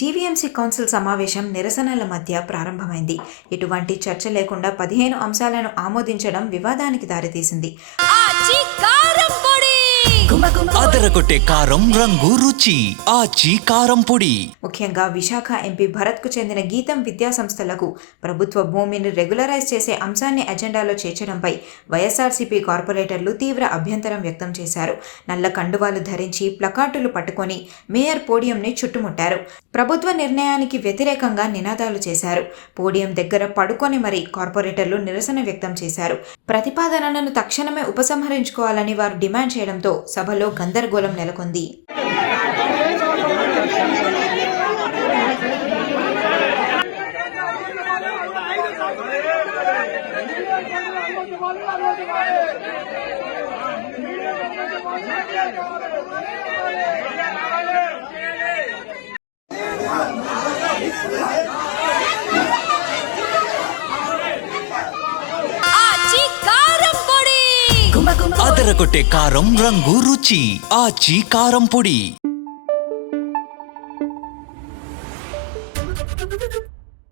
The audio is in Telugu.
జీవీఎంసీ కౌన్సిల్ సమావేశం నిరసనల మధ్య ప్రారంభమైంది. ఎటువంటి చర్చ లేకుండా 15 అంశాలను ఆమోదించడం వివాదానికి దారితీసింది. అదరగొట్టే కారం రంగు రుచి ఆచి కారం పొడి. ముఖ్యంగా విశాఖ ఎంపీ భరత్ కు చెందిన గీతం విద్యా సంస్థలకు ప్రభుత్వ భూమిని రెగ్యులరైజ్ చేసే అంశాన్ని అజెండాలో చేర్చడంపై వైఎస్ఆర్సీపీ కార్పొరేటర్లు తీవ్ర అభ్యంతరం వ్యక్తం చేశారు. నల్ల కండువాలు ధరించి ప్లకార్డులు పట్టుకొని మేయర్ పోడియంని చుట్టుముట్టారు. ప్రభుత్వ నిర్ణయానికి వ్యతిరేకంగా నినాదాలు చేశారు. పోడియం దగ్గర పడుకొని మరీ కార్పొరేటర్లు నిరసన వ్యక్తం చేశారు. ప్రతిపాదనలను తక్షణమే ఉపసంహరించుకోవాలని వారు డిమాండ్ చేయడంతో సభలో గందరగోళం నెలకొంది. అదరగొట్టే కారం రంగు రుచి ఆచి కారం పొడి.